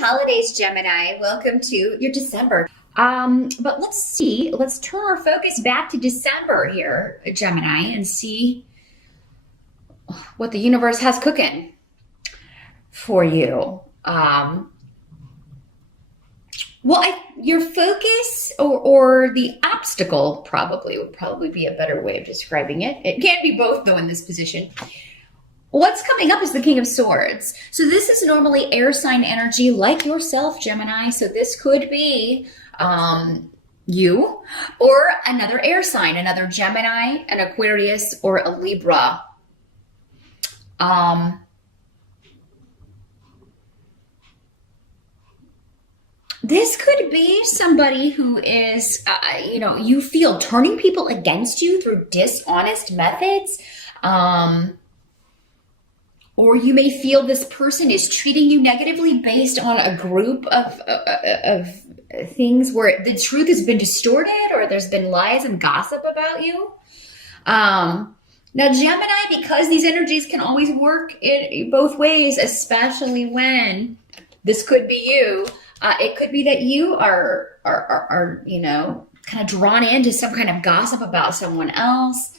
holidays, Gemini. Welcome to your December. But let's see. Let's turn our focus back to December here, Gemini, and see what the universe has cooking for you. Your focus or the obstacle would probably be a better way of describing it. It can't be both, though, in this position. What's coming up is the King of Swords. So this is normally air sign energy like yourself, Gemini. So this could be you or another air sign, another Gemini, an Aquarius, or a Libra. This could be somebody who is, you feel turning people against you through dishonest methods. Or you may feel this person is treating you negatively based on a group of things where the truth has been distorted or there's been lies and gossip about you. Now, Gemini, because these energies can always work in both ways, especially when this could be you. It could be that you are kind of drawn into some kind of gossip about someone else.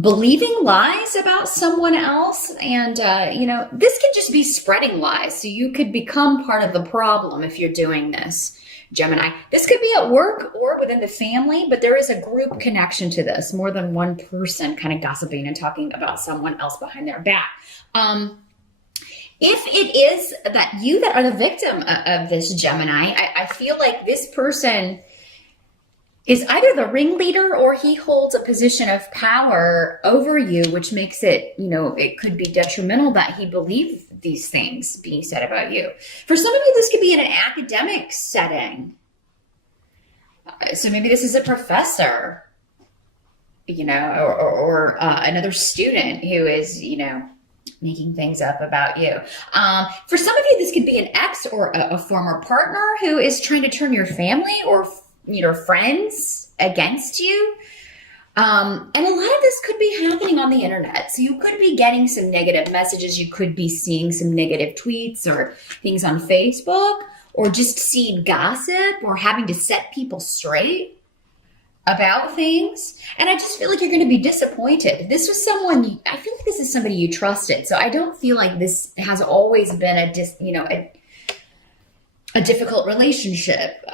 Believing lies about someone else. And, this can just be spreading lies. So you could become part of the problem if you're doing this, Gemini. This could be at work or within the family, but there is a group connection to this. More than one person kind of gossiping and talking about someone else behind their back. If it is that you that are the victim of this, Gemini, I feel like this person is either the ringleader or he holds a position of power over you, which makes it, it could be detrimental that he believes these things being said about you. For some of you, this could be in an academic setting. So maybe this is a professor, or another student who is, making things up about you. For some of you, this could be an ex or a former partner who is trying to turn your family or friends against you. And a lot of this could be happening on the internet. So you could be getting some negative messages. You could be seeing some negative tweets or things on Facebook, or just seeing gossip or having to set people straight about things. And I just feel like you're going to be disappointed. This was someone, I feel like this is somebody you trusted. So I don't feel like this has always been a difficult relationship.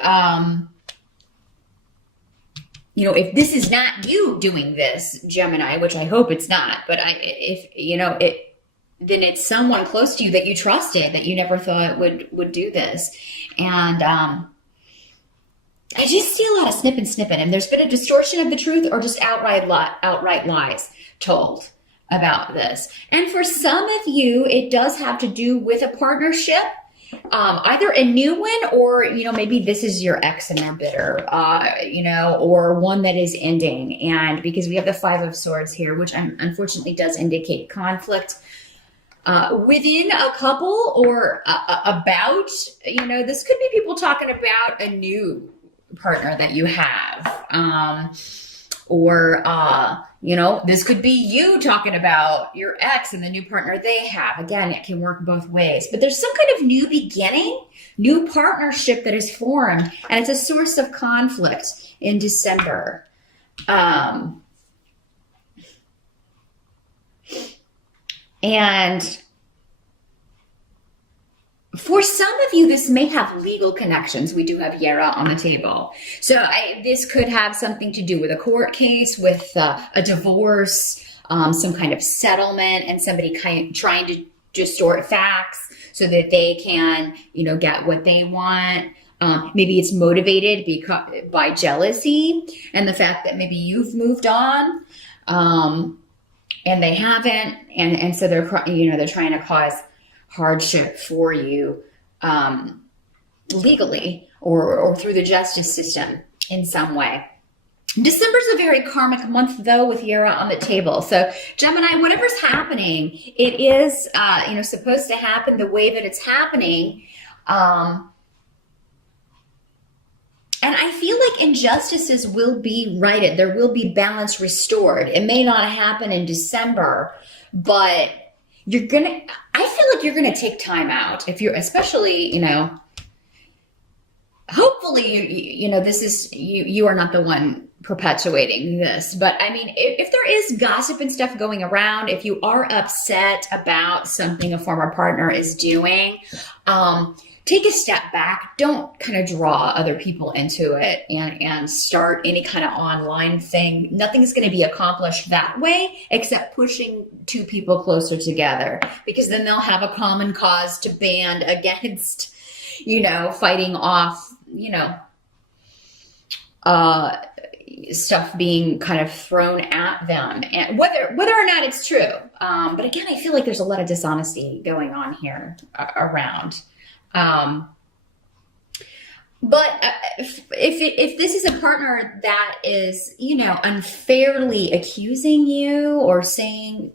If this is not you doing this, Gemini, which I hope it's not, but then it's someone close to you that you trusted that you never thought would do this. And I just see a lot of snipping, and there's been a distortion of the truth or just outright lies told about this. And for some of you, it does have to do with a partnership. Either a new one or, maybe this is your ex and they're bitter, or one that is ending. And because we have the Five of Swords here, which unfortunately does indicate conflict within a couple or about, this could be people talking about a new partner that you have. This could be you talking about your ex and the new partner they have. Again, it can work both ways. But there's some kind of new beginning, new partnership that is formed, and it's a source of conflict in December. And for some of you, this may have legal connections. We do have Yera on the table. So this could have something to do with a court case, with a divorce, some kind of settlement, and somebody trying to distort facts so that they can, get what they want. Maybe it's motivated by jealousy and the fact that maybe you've moved on and they haven't. And so they're trying to cause hardship for you legally or through the justice system in some way. December's a very karmic month, though, with Yera on the table. So Gemini, whatever's happening, it is supposed to happen the way that it's happening. And I feel like injustices will be righted. There will be balance restored. It may not happen in December, but I feel like you're gonna take time out if you're, especially, hopefully, this is, you are not the one perpetuating this, but I mean, if there is gossip and stuff going around, if you are upset about something a former partner is doing, take a step back. Don't kind of draw other people into it and start any kind of online thing. Nothing's going to be accomplished that way except pushing two people closer together, because then they'll have a common cause to band against, fighting off, stuff being kind of thrown at them, and whether or not it's true. But again, I feel like there's a lot of dishonesty going on here around. But if this is a partner that is, unfairly accusing you or saying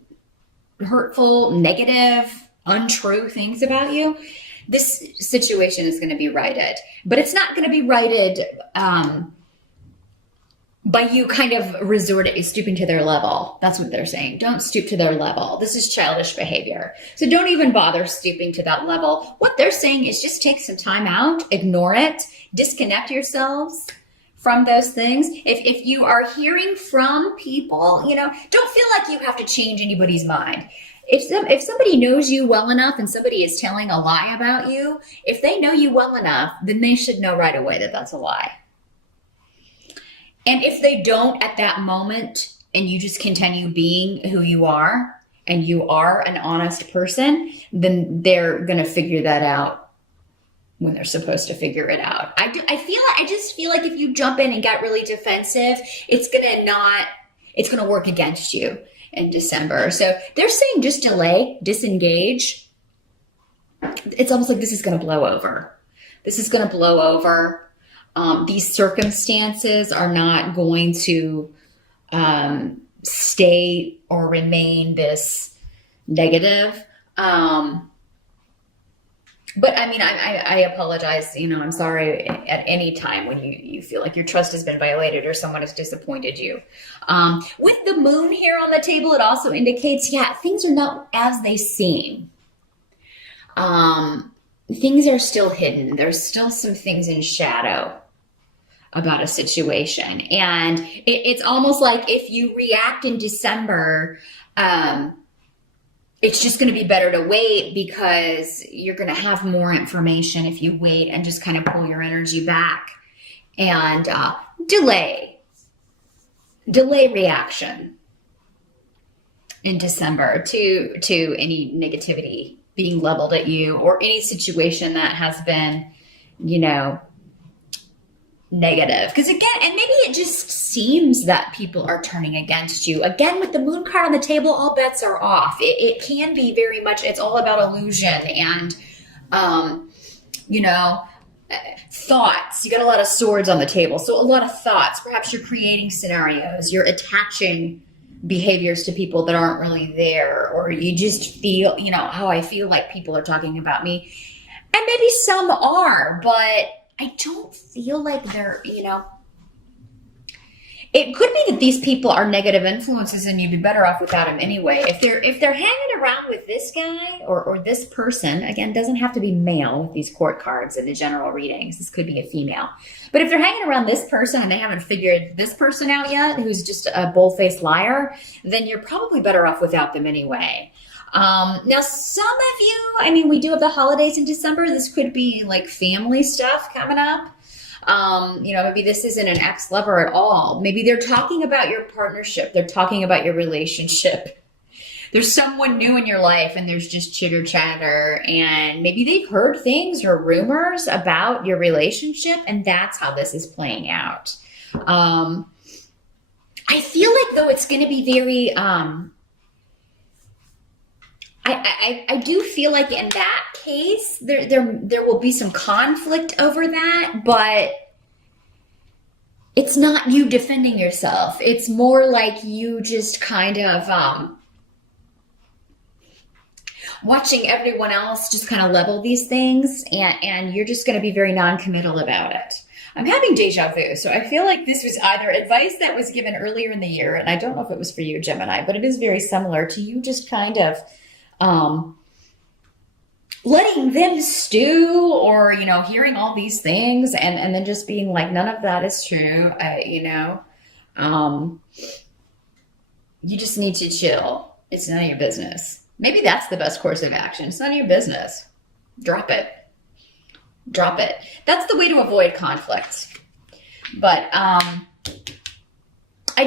hurtful, negative, untrue things about you, this situation is going to be righted. But it's not going to be righted by you kind of stooping to their level. That's what they're saying. Don't stoop to their level. This is childish behavior. So don't even bother stooping to that level. What they're saying is just take some time out, ignore it, disconnect yourselves from those things. If you are hearing from people, don't feel like you have to change anybody's mind. If somebody knows you well enough and somebody is telling a lie about you, if they know you well enough, then they should know right away that that's a lie. And if they don't at that moment, and you just continue being who you are, and you are an honest person, then they're going to figure that out when they're supposed to figure it out. I just feel like if you jump in and get really defensive, it's going to work against you in December. So they're saying just delay, disengage. It's almost like this is going to blow over. This is going to blow over. These circumstances are not going to stay or remain this negative. But I mean, I apologize. I'm sorry at any time when you feel like your trust has been violated or someone has disappointed you. With the moon here on the table, it also indicates, things are not as they seem. Things are still hidden. There's still some things in shadow about a situation. And it's almost like if you react in December, it's just going to be better to wait, because you're going to have more information if you wait and just kind of pull your energy back and delay reaction in December to any negativity being leveled at you or any situation that has been, negative. Because again, and maybe it just seems that people are turning against you. Again, with the moon card on the table, all bets are off. It can be very much, it's all about illusion and, thoughts. You got a lot of swords on the table. So a lot of thoughts. Perhaps you're creating scenarios. You're attaching behaviors to people that aren't really there, or you just feel, how I feel like people are talking about me. And maybe some are, but I don't feel like they're, it could be that these people are negative influences and you'd be better off without them anyway. If they're hanging around with this guy or this person, again, doesn't have to be male with these court cards in the general readings. This could be a female. But if they're hanging around this person and they haven't figured this person out yet, who's just a bull-faced liar, then you're probably better off without them anyway. Now, some of you, we do have the holidays in December. This could be like family stuff coming up. Maybe this isn't an ex-lover at all. Maybe they're talking about your partnership. They're talking about your relationship. There's someone new in your life and there's just chitter chatter, and maybe they've heard things or rumors about your relationship, and that's how this is playing out. I feel like though it's going to be very, I do feel like in that case, there will be some conflict over that, but it's not you defending yourself. It's more like you just kind of watching everyone else just kind of level these things, and you're just going to be very non-committal about it. I'm having deja vu, so I feel like this was either advice that was given earlier in the year, and I don't know if it was for you, Gemini, but it is very similar to you just kind of letting them stew, or, hearing all these things and then just being like, none of that is true. You just need to chill. It's none of your business. Maybe that's the best course of action. It's none of your business. Drop it. Drop it. That's the way to avoid conflict. But I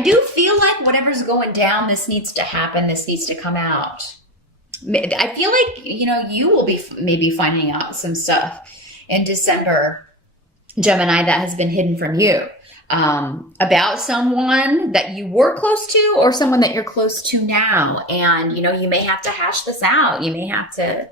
do feel like whatever's going down, this needs to happen. This needs to come out. I feel like, you will be maybe finding out some stuff in December, Gemini, that has been hidden from you, about someone that you were close to or someone that you're close to now. And, you may have to hash this out. You may have to,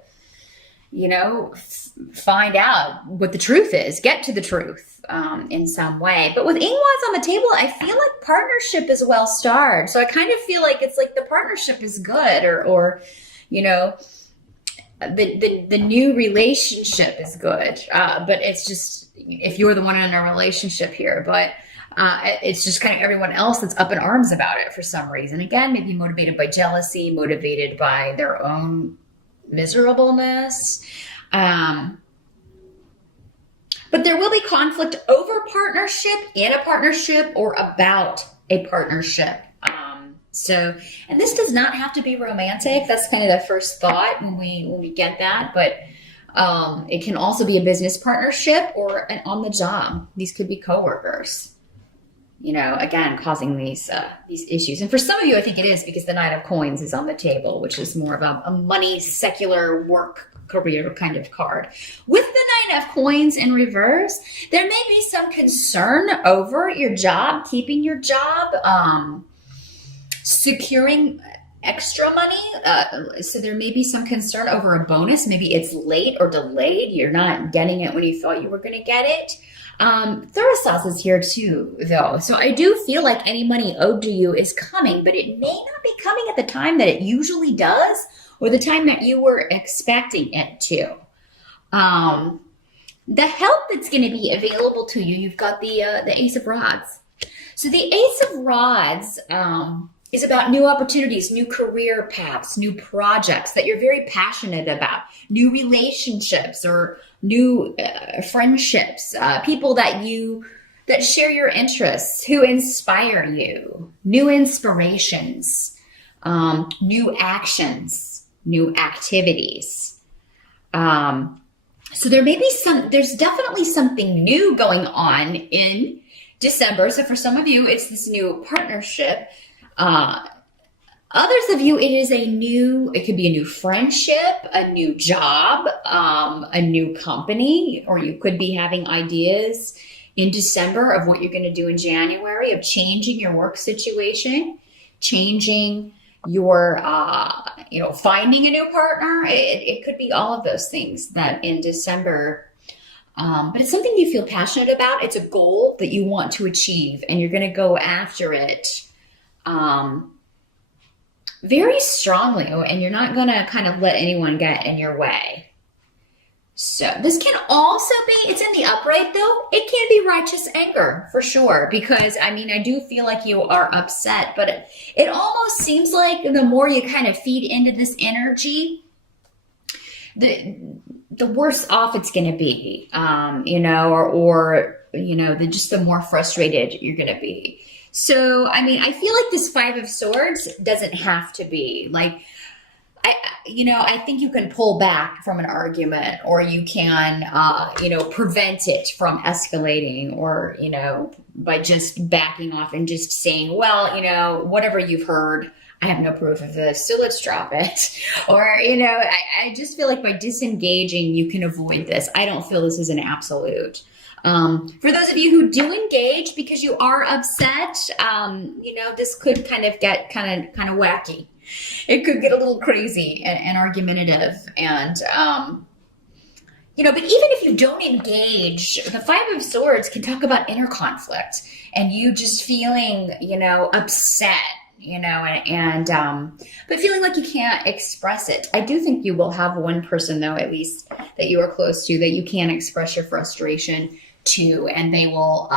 find out what the truth is, get to the truth in some way. But with Ingwans on the table, I feel like partnership is well starred. So I kind of feel like it's like the partnership is good, or the new relationship is good. But it's just, if you're the one in a relationship here, but it's just kind of everyone else that's up in arms about it for some reason. Again, maybe motivated by jealousy, motivated by their own miserableness. But there will be conflict over partnership, in a partnership, or about a partnership. And this does not have to be romantic. That's kind of the first thought when we get that. But it can also be a business partnership or an on the job. These could be coworkers. Again, causing these issues. And for some of you, I think it is, because the Nine of Coins is on the table, which is more of a money, secular, work, career kind of card. With the Nine of Coins in reverse, there may be some concern over your job, keeping your job, securing extra money. So there may be some concern over a bonus. Maybe it's late or delayed. You're not getting it when you thought you were going to get it. Thurisaz is here too, though. So I do feel like any money owed to you is coming, but it may not be coming at the time that it usually does, or the time that you were expecting it to. The help that's going to be available to you, you've got the Ace of Rods. So the Ace of Rods is about new opportunities, new career paths, new projects that you're very passionate about, new relationships or new friendships, people that share your interests, who inspire you, new inspirations, new actions, new activities. So there's definitely something new going on in December. So for some of you, it's this new partnership. Others of you, it could be a new friendship, a new job, a new company, or you could be having ideas in December of what you're going to do in January, of changing your work situation, changing your, finding a new partner. It could be all of those things that in December, but it's something you feel passionate about. It's a goal that you want to achieve, and you're going to go after it very strongly, and you're not going to kind of let anyone get in your way. So this can also be, it's in the upright though, it can be righteous anger for sure, because I do feel like you are upset, but it almost seems like the more you kind of feed into this energy, the worse off it's going to be, just the more frustrated you're going to be. So, I feel like this Five of Swords doesn't have to be like, I think you can pull back from an argument, or you can, prevent it from escalating, or, by just backing off and just saying, well, whatever you've heard, I have no proof of this, so let's drop it. Or, I just feel like by disengaging, you can avoid this. I don't feel this is an absolute. For those of you who do engage because you are upset, this could kind of get kind of wacky. It could get a little crazy and argumentative. And, but even if you don't engage, the Five of Swords can talk about inner conflict and you just feeling, upset, but feeling like you can't express it. I do think you will have one person, though, at least that you are close to, that you can express your frustration to, and they will,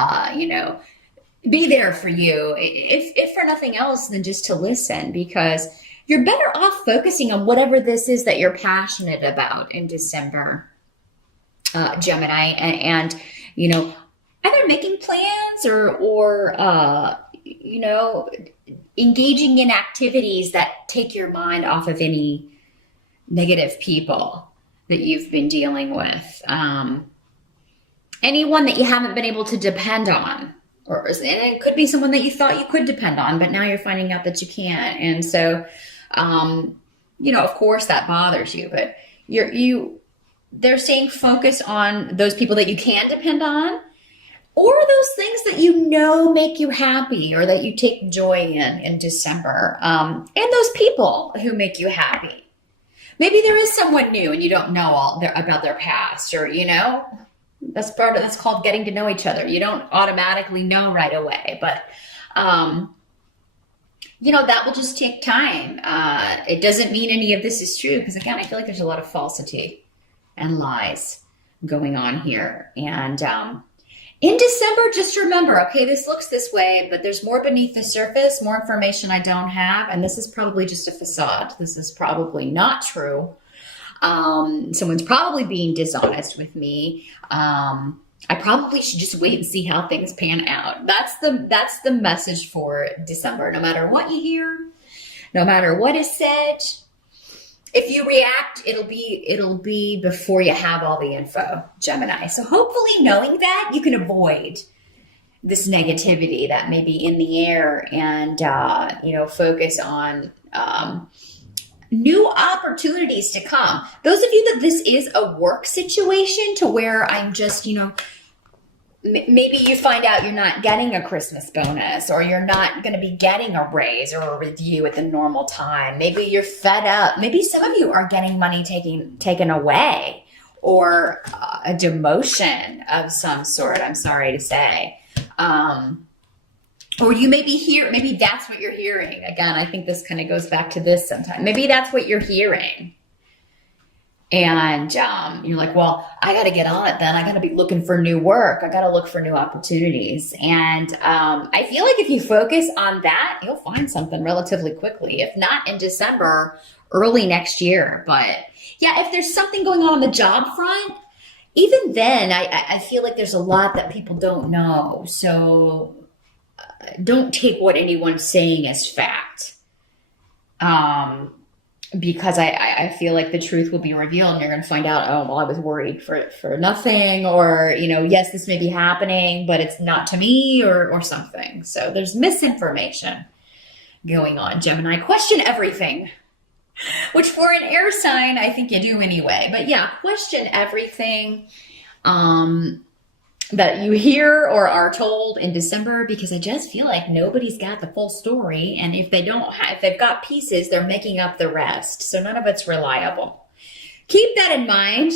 be there for you, if for nothing else than just to listen, because you're better off focusing on whatever this is that you're passionate about in December, Gemini, and either making plans or engaging in activities that take your mind off of any negative people that you've been dealing with. Anyone that you haven't been able to depend on, and it could be someone that you thought you could depend on, but now you're finding out that you can't. And so, of course that bothers you, but they're saying focus on those people that you can depend on, or those things that make you happy or that you take joy in December, and those people who make you happy. Maybe there is someone new and you don't know about their past, or that's called getting to know each other. You don't automatically know right away, but that will just take time. It doesn't mean any of this is true, because again, I feel like there's a lot of falsity and lies going on here. And in December, just remember, okay, this looks this way, but there's more beneath the surface, more information I don't have, and this is probably just a facade. This is probably not true. Someone's probably being dishonest with me. I probably should just wait and see how things pan out. That's the message for December. No matter what you hear, no matter what is said, if you react, it'll be before you have all the info, Gemini. So hopefully knowing that, you can avoid this negativity that may be in the air, and focus on new opportunities to come. Those of you that this is a work situation to where I'm just, maybe you find out you're not getting a Christmas bonus, or you're not going to be getting a raise or a review at the normal time. Maybe you're fed up. Maybe some of you are getting money taken away, or a demotion of some sort, I'm sorry to say. Or you may be maybe that's what you're hearing. Again, I think this kind of goes back to this sometime. Maybe that's what you're hearing. And you're like, well, I got to get on it then. I got to be looking for new work. I got to look for new opportunities. And I feel like if you focus on that, you'll find something relatively quickly. If not in December, early next year. But yeah, if there's something going on the job front, even then, I feel like there's a lot that people don't know. So don't take what anyone's saying as fact. Because I feel like the truth will be revealed, and you're going to find out, oh, well, I was worried for nothing, or, yes, this may be happening, but it's not to me, or something. So there's misinformation going on, Gemini. Question everything, which for an air sign, I think you do anyway. But yeah, question everything that you hear or are told in December, because I just feel like nobody's got the full story. And if they've got pieces, they're making up the rest. So none of it's reliable. Keep that in mind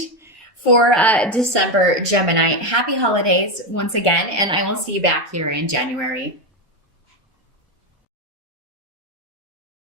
for December, Gemini. Happy holidays once again. And I will see you back here in January.